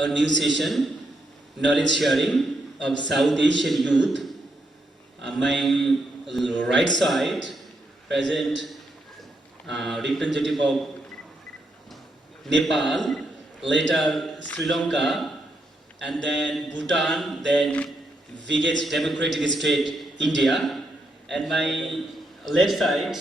A new session, knowledge sharing of South Asian youth. My right side, present representative of Nepal, later Sri Lanka, and then Bhutan, then biggest democratic state, India. And my left side,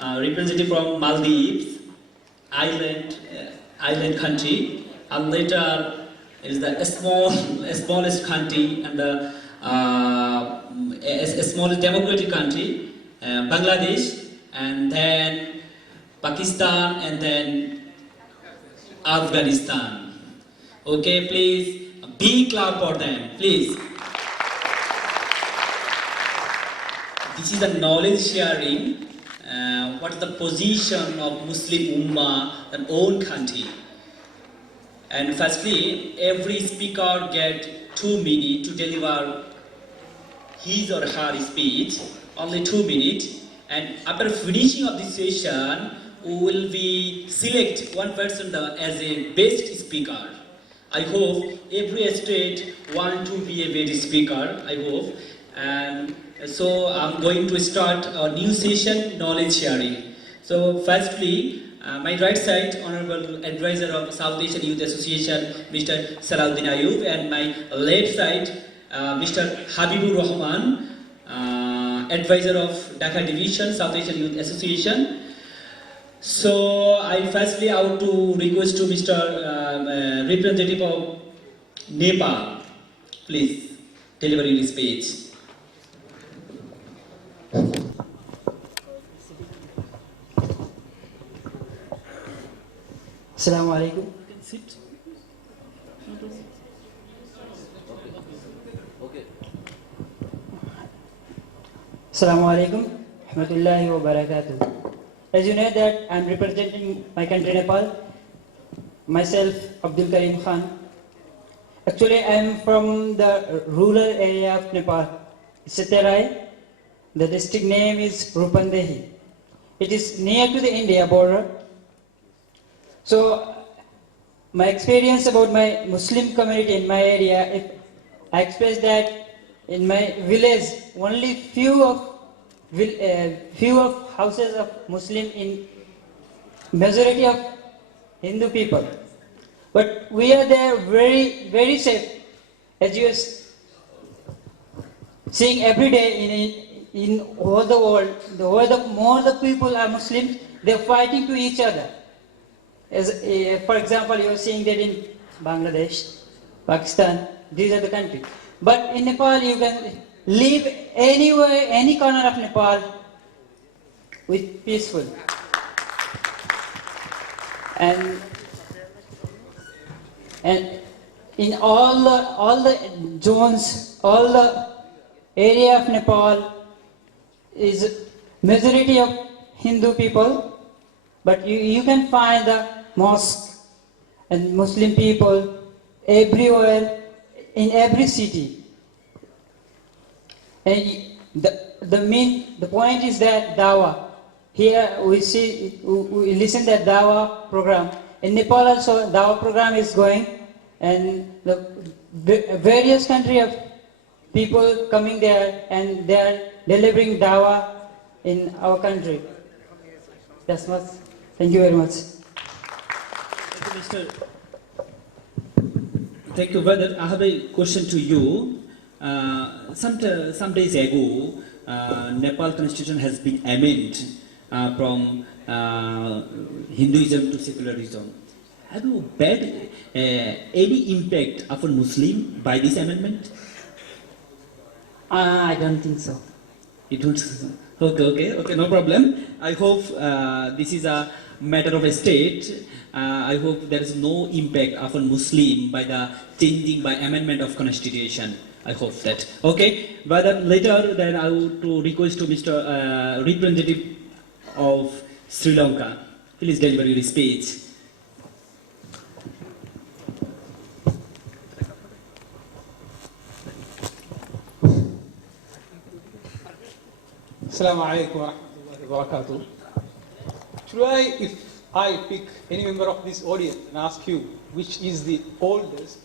representative from Maldives, island country, and later is the smallest country and the smallest democratic country, Bangladesh, and then Pakistan, and then Afghanistan. Okay, please, a big clap for them, please. This is a knowledge sharing. What is the position of Muslim Ummah in own country? And firstly, every speaker get 2 minutes to deliver his or her speech, only 2 minutes. And after finishing of this session, we will be select one person as a best speaker. I hope every state want to be a better speaker, I hope. And so I'm going to start a new session, knowledge sharing. So firstly, my right side, Honorable Advisor of South Asian Youth Association, Mr. Salahuddin Ayub, and my left side, Mr. Habibur Rahman, Advisor of Dhaka Division, South Asian Youth Association. So I want to request to Mr. Representative of Nepal, please deliver your speech. Assalamu alaikum. You can sit. Okay. Assalamu alaikum. Rahmatullahi wa barakatuh. As you know that I am representing my country Nepal. Myself, Abdul Karim Khan. Actually, I am from the rural area of Nepal, Saterai. The district name is Rupandehi. It is near to the India border. So, my experience about my Muslim community in my area, I express that in my village, only few of houses of Muslim in majority of Hindu people. But we are there very, very safe, as you are seeing every day in all the world. The more the people are Muslims, they are fighting to each other. As, for example, you are seeing that in Bangladesh, Pakistan, these are the countries. But in Nepal, you can live anywhere, any corner of Nepal with peaceful. And in all the zones, all the area of Nepal is majority of Hindu people, but you can find the mosque and Muslim people everywhere, in every city. And the point is that Dawa. Here we listen that Dawa program. In Nepal also Dawa program is going, and the various country of people coming there, and they are delivering Dawa in our country. That's much. Thank you very much. Thank you, brother. I have a question to you. Some days ago, Nepal constitution has been amended from Hinduism to secularism. Have you had any impact upon Muslim by this amendment? I don't think so. You don't? Okay, no problem. I hope this is a matter of a state. I hope there is no impact upon Muslim by the changing by amendment of constitution. I hope that. Okay, but then later then I would to request to Mr. Representative of Sri Lanka. Please deliver your speech. Assalamu alaikum wa rahmatullahi wa barakatuh. Today, if I pick any member of this audience and ask you which is the oldest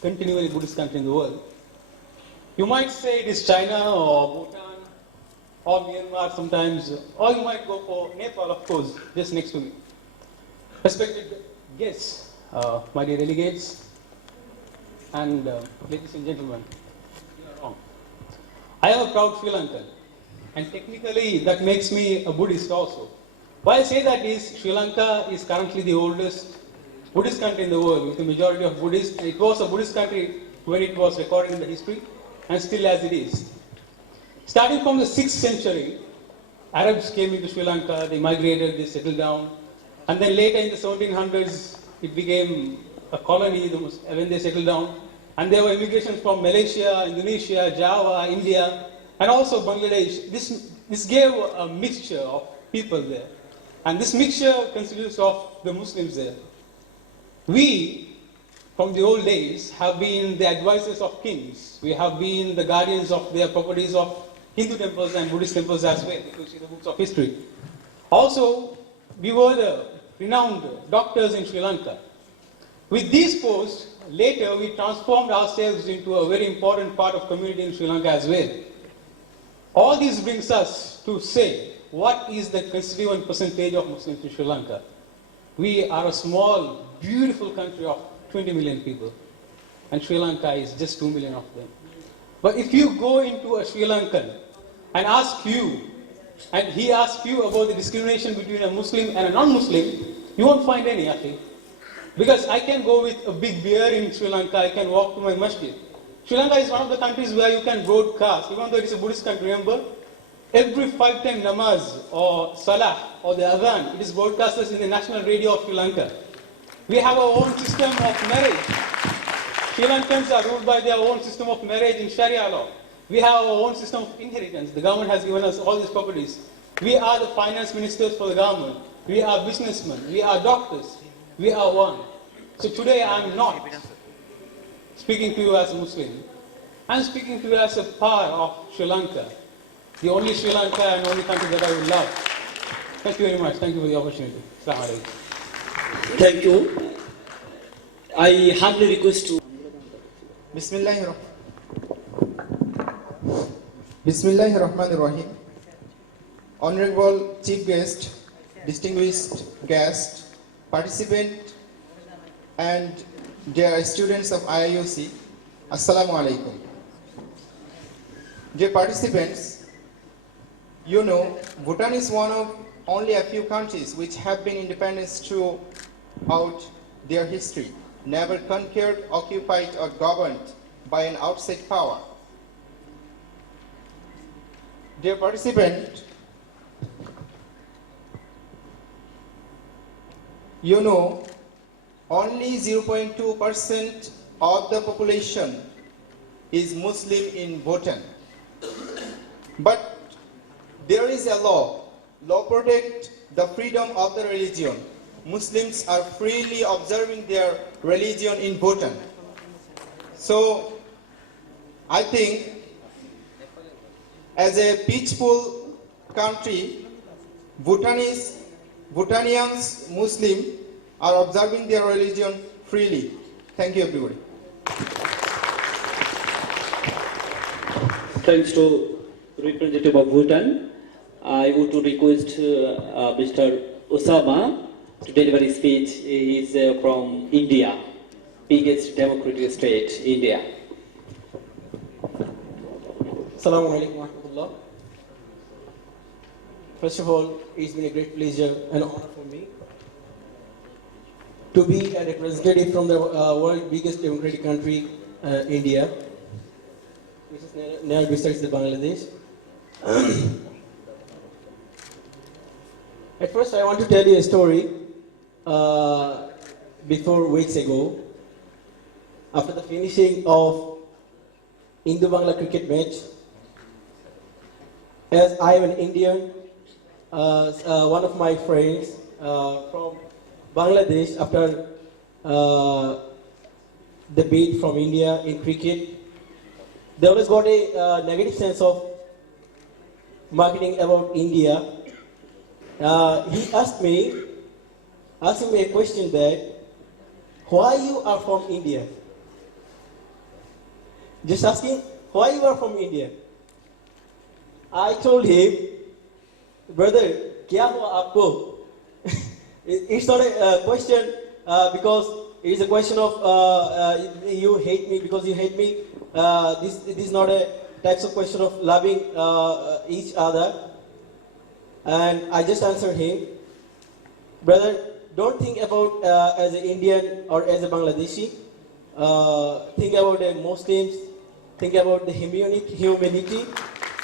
continually Buddhist country in the world, you might say it is China or Bhutan or Myanmar sometimes, or you might go for Nepal, of course, just next to me. Respected guests, my dear delegates, and ladies and gentlemen, you are wrong. I am a proud Sri Lankan, and technically that makes me a Buddhist also. Why I say that is, Sri Lanka is currently the oldest Buddhist country in the world with a majority of Buddhists. And it was a Buddhist country when it was recorded in the history, and still as it is. Starting from the 6th century, Arabs came into Sri Lanka, they migrated, they settled down, and then later in the 1700s, it became a colony when they settled down. And there were immigrations from Malaysia, Indonesia, Java, India, and also Bangladesh. This gave a mixture of people there. And this mixture constitutes of the Muslims there. We, from the old days, have been the advisors of kings. We have been the guardians of their properties of Hindu temples and Buddhist temples as well, if you see the books of history. Also, we were the renowned doctors in Sri Lanka. With these posts, later we transformed ourselves into a very important part of community in Sri Lanka as well. All this brings us to say, what is the constituent percentage of Muslims in Sri Lanka? We are a small, beautiful country of 20 million people, and Sri Lanka is just 2 million of them. But if you go into a Sri Lankan and ask you, and he asks you about the discrimination between a Muslim and a non-Muslim, you won't find any, I think. Because I can go with a big beer in Sri Lanka, I can walk to my masjid. Sri Lanka is one of the countries where you can broadcast, even though it is a Buddhist country, remember? Every 5 times namaz or salah or the adhan, it is broadcasted in the national radio of Sri Lanka. We have our own system of marriage. Sri Lankans are ruled by their own system of marriage in Sharia law. We have our own system of inheritance. The government has given us all these properties. We are the finance ministers for the government. We are businessmen. We are doctors. We are one. So today I am not speaking to you as a Muslim. I am speaking to you as a part of Sri Lanka. The only Sri Lanka and only country that I would love. Thank you very much. Thank you for the opportunity. Assalamu alaikum. Thank you. I humbly request to Bismillahirrahmanirrahim. Honorable Chief Guest, distinguished guest, participant, and dear students of IIUC, Assalamu alaikum. Dear participants, you know, Bhutan is one of only a few countries which have been independent throughout their history, never conquered, occupied, or governed by an outside power. Dear participant, you know, only 0.2% of the population is Muslim in Bhutan. But there is a law. Law protects the freedom of the religion. Muslims are freely observing their religion in Bhutan. So, I think as a peaceful country, Bhutanians, Muslim are observing their religion freely. Thank you, everybody. Thanks to representative of Bhutan. I would request Mr. Osama to deliver his speech. He is from India, biggest democratic state, India. Assalamu alaikum wa rahmatullah. First of all, it's been a great pleasure and honor for me to be a representative from the world's biggest democratic country, India, which is now besides the Bangladesh. At first, I want to tell you a story. Before weeks ago, after the finishing of Indo-Bangla cricket match, as I am an Indian, one of my friends from Bangladesh, after the beat from India in cricket, they always got a negative sense of marketing about India. He asked me asking me a question that, why you are from India? Just asking, why you are from India? I told him, brother, kya hua aapko? It's not a question because it is a question of you hate me because you hate me. This is not a types of question of loving each other. And I just answered him, brother, don't think about as an Indian or as a Bangladeshi. Think about the Muslims. Think about the humanity.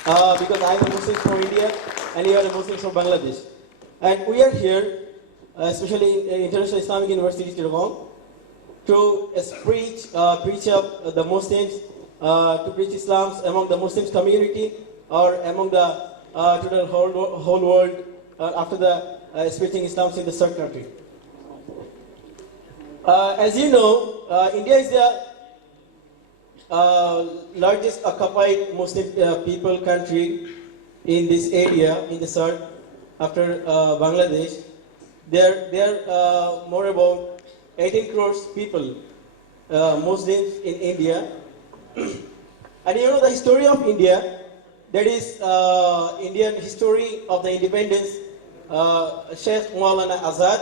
Because I am a Muslim from India and you are a Muslim from Bangladesh. And we are here, especially in International Islamic University, Chittagong, to preach up the Muslims, to preach Islam among the Muslims community or among the to the whole world after the spreading Islam in the third country. As you know, India is the largest occupied Muslim people country in this area, in the south, after Bangladesh. There are more about 18 crores people, Muslims in India. And you know the history of India, that is Indian history of the independence, Sheikh Maulana Azad.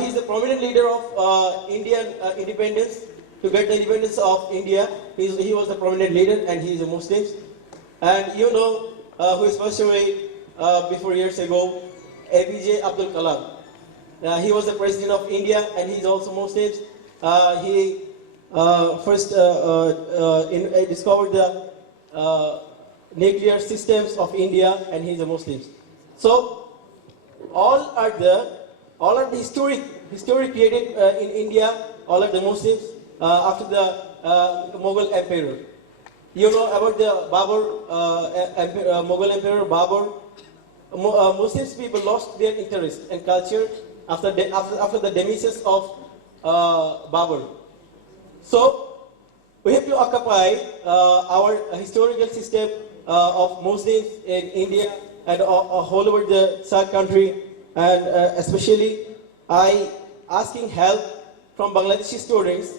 He is the prominent leader of Indian independence. To get the independence of India, he was the prominent leader and he is a Muslim. And you know who is passed away before years ago, APJ Abdul Kalam. He was the president of India and he is also Muslim. He first discovered the nuclear systems of India and he is a Muslim. So all are the history created in India, all are the Muslims after the Mughal emperor. You know about the Babur, Mughal emperor Babur. Muslims people lost their interest and culture after the demise of Babur. So we have to occupy our historical system of Muslims in India and all over the third country, and especially I asking help from Bangladeshi students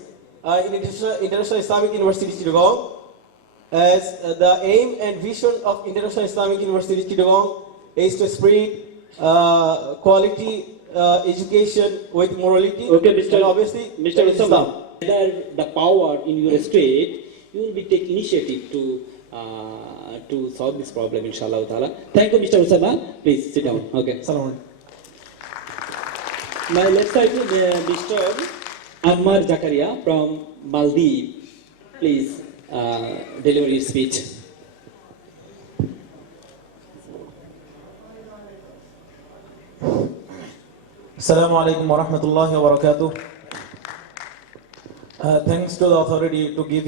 in International Islamic University Chittagong, as the aim and vision of International Islamic University Chittagong is to spread quality education with morality. Okay, Mr. And obviously, Mr. Islam. Usama, whether the power in your state, you will be take initiative to solve this problem, inshallah ta'ala. Thank you, Mr. Usama. Please sit down. Okay. Salaam. Now let's start with Mr. Ammar Zakaria from Maldives. Please deliver your speech. Assalamu alaikum wa rahmatullahi wa barakatuh. Thanks to the authority to give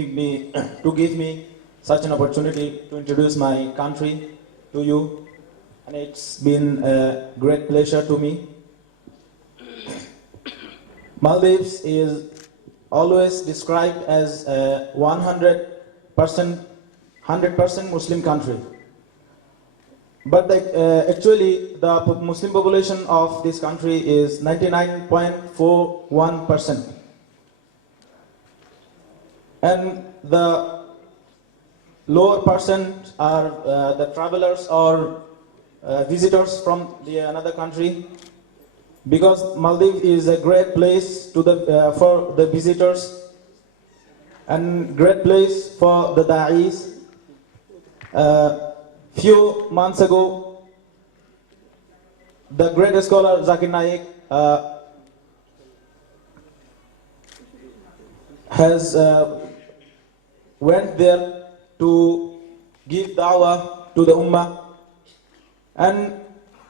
me such an opportunity to introduce my country to you, and it's been a great pleasure to me. Maldives is always described as a 100% Muslim country. But actually, the Muslim population of this country is 99.41%. And the lower percent are the travelers or visitors from another country, because Maldives is a great place for the visitors and great place for the da'is. Few months ago, the great scholar Zakir Naik has went there to give da'wah to the ummah, and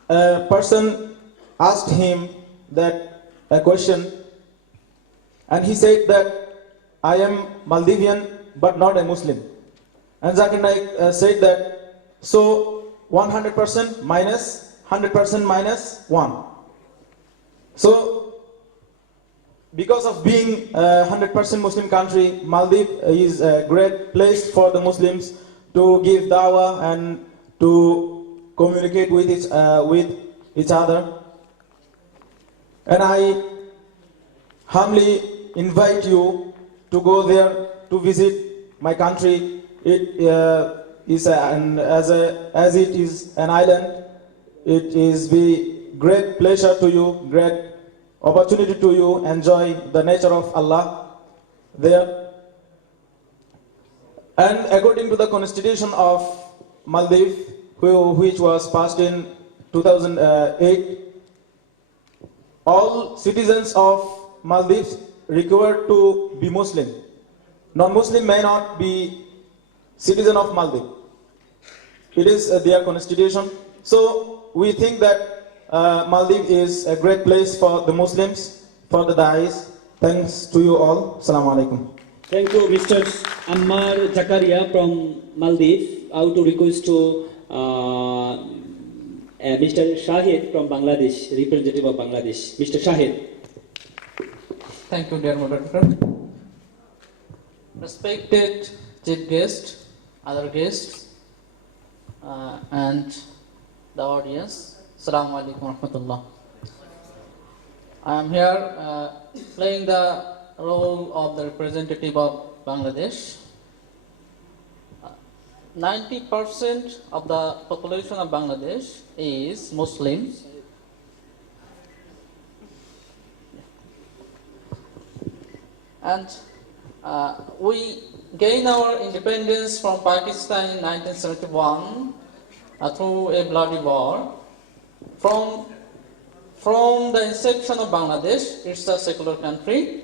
a person asked him a question, and he said that I am Maldivian but not a Muslim. And Zakir Naik said that, so 100% minus 100% minus 1. So because of being a 100% Muslim country, Maldives is a great place for the Muslims to give dawah and to communicate with each other. and I humbly invite you to go there to visit my country. It is as it is an island. It is be great pleasure to you, great opportunity to you. Enjoy the nature of Allah there. And according to the constitution of Maldives, which was passed in 2008, all citizens of Maldives required to be Muslim. Non-Muslim may not be citizen of Maldives. It is their constitution. So we think that Maldives is a great place for the Muslims, for the Dais. Thanks to you all. Assalamu alaikum. Thank you, Mr. Ammar Zakaria from Maldives. I would request to Mr. Shahid from Bangladesh, representative of Bangladesh. Mr. Shahid. Thank you, dear moderator. Respected chief guest, other guests, and the audience. Assalamu alaikum warahmatullah. I am here playing the role of the representative of Bangladesh. 90% of the population of Bangladesh is Muslims. And we gained our independence from Pakistan in 1971 through a bloody war. From the inception of Bangladesh, it's a secular country.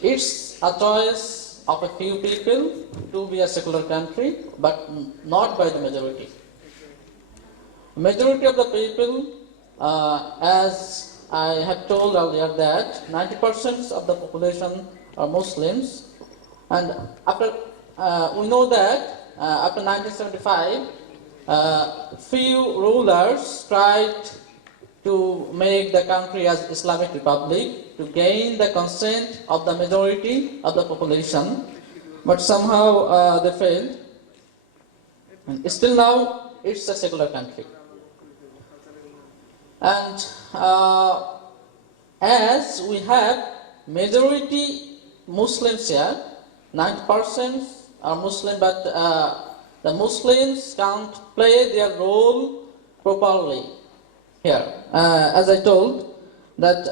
It's a choice of a few people to be a secular country, but not by the majority. Majority of the people, as I have told earlier, that 90% of the population are Muslims, and after we know that after 1975, few rulers tried to make the country as Islamic Republic to gain the consent of the majority of the population, but somehow they failed. And still now, it's a secular country. And as we have majority Muslims here, 90% are Muslim, but the Muslims can't play their role properly here. As I told, that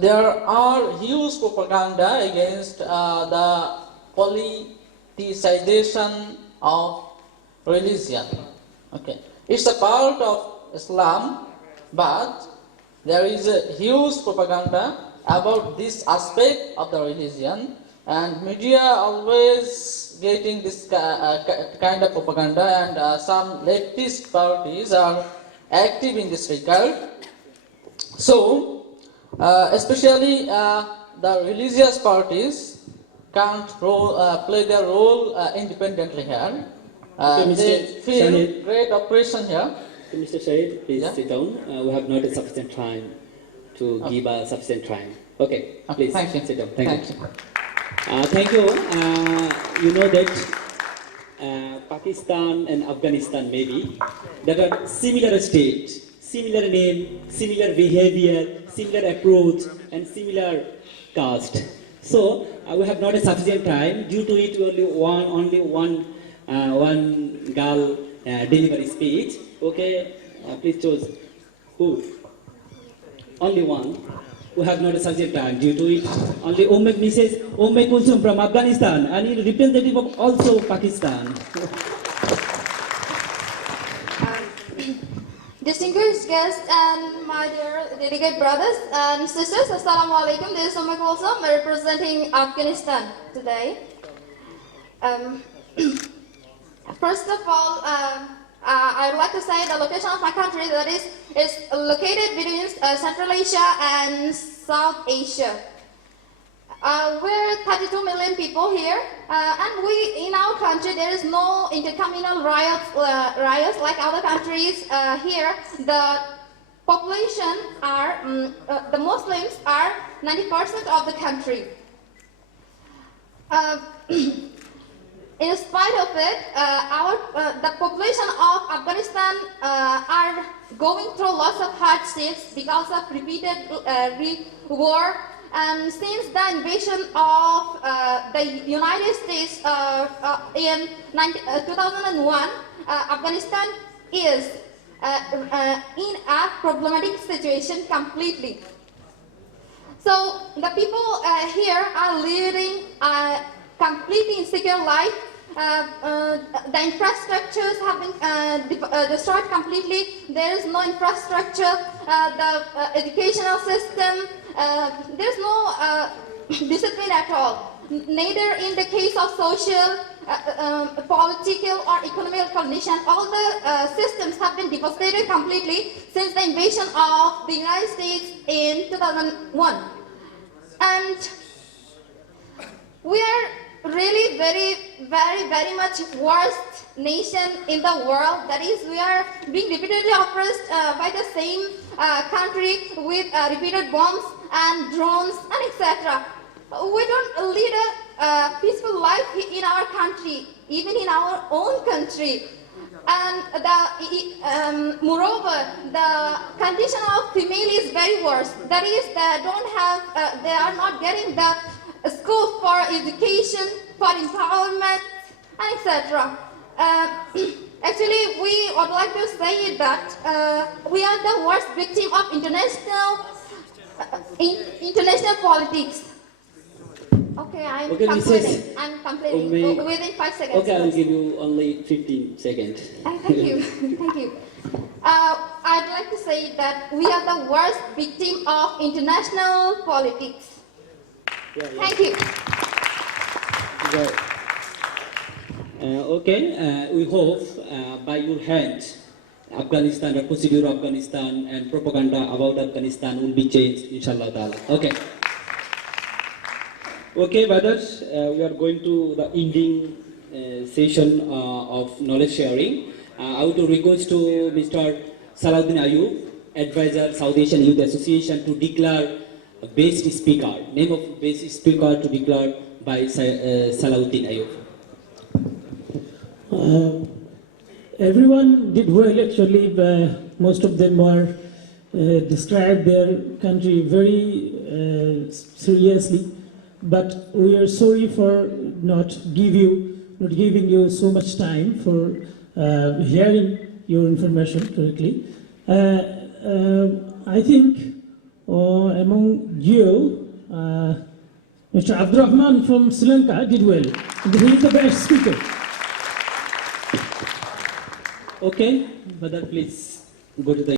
there are huge propaganda against the politicization of religion. Okay, it's a part of Islam, but there is a huge propaganda about this aspect of the religion, and media always getting this kind of propaganda, and some leftist parties are active in this regard. So, especially the religious parties can't play their role independently here. They feel Shahid. great oppression here. Mr. Shahid, please Yeah. sit down. We have not a sufficient time to give a sufficient time. Okay, please Thank you. sit down. Thank you. Thank you. You know that Pakistan and Afghanistan maybe that are similar state, similar name, similar behavior, similar approach, and similar caste. So we have not a sufficient time. Due to it, only one girl delivery speech. Okay, please choose who. Only one. We have not a sufficient time. Due to it, only Mrs. Kulsum from Afghanistan and representative of also Pakistan. Distinguished guests and my dear dedicated brothers and sisters, Assalamu alaikum. This is Kulsum representing Afghanistan today. First of all, I would like to say the location of my country, that is located between Central Asia and South Asia. We're 32 million people here, and in our country there is no intercommunal riots like other countries. Here, the population are the Muslims are 90% of the country. in spite of it, the population of Afghanistan are going through lots of hardships because of repeated war. And since the invasion of the United States in 2001, Afghanistan is in a problematic situation completely. So the people here are living a completely insecure life. The infrastructures have been destroyed completely. There is no infrastructure. The educational system, there is no discipline at all. Neither in the case of social, political or economic condition, all the systems have been devastated completely since the invasion of the United States in 2001. And we are really very much worst nation in the world. That is, we are being repeatedly oppressed by the same country with repeated bombs and drones and etc. We don't lead a peaceful life in our country, even in our own country. And moreover, the condition of female is very worse. That is, they are not getting the scope for education, for empowerment, and etc. Actually, we would like to say that we are the worst victim of international politics. Okay, I'm complaining within 5 seconds. Okay, I'll give you only 15 seconds. Thank you, thank you. I'd like to say that we are the worst victim of international politics. Thank you. We hope by your hand, Afghanistan, the procedure of Afghanistan and propaganda about Afghanistan will be changed, inshallah ta'ala. Okay, brothers, we are going to the ending session of knowledge sharing. I would request to Mr. Salahuddin Ayub, advisor, South Asian Youth Association, to declare a best speaker, name of best speaker to declare by Salahuddin Ayub. Everyone did well actually. Most of them are described their country very seriously. But we are sorry for not giving you so much time for hearing your information correctly. I think among you, Mr. Abdurrahman from Sri Lanka did well. He is the best speaker. Okay, brother, please go to the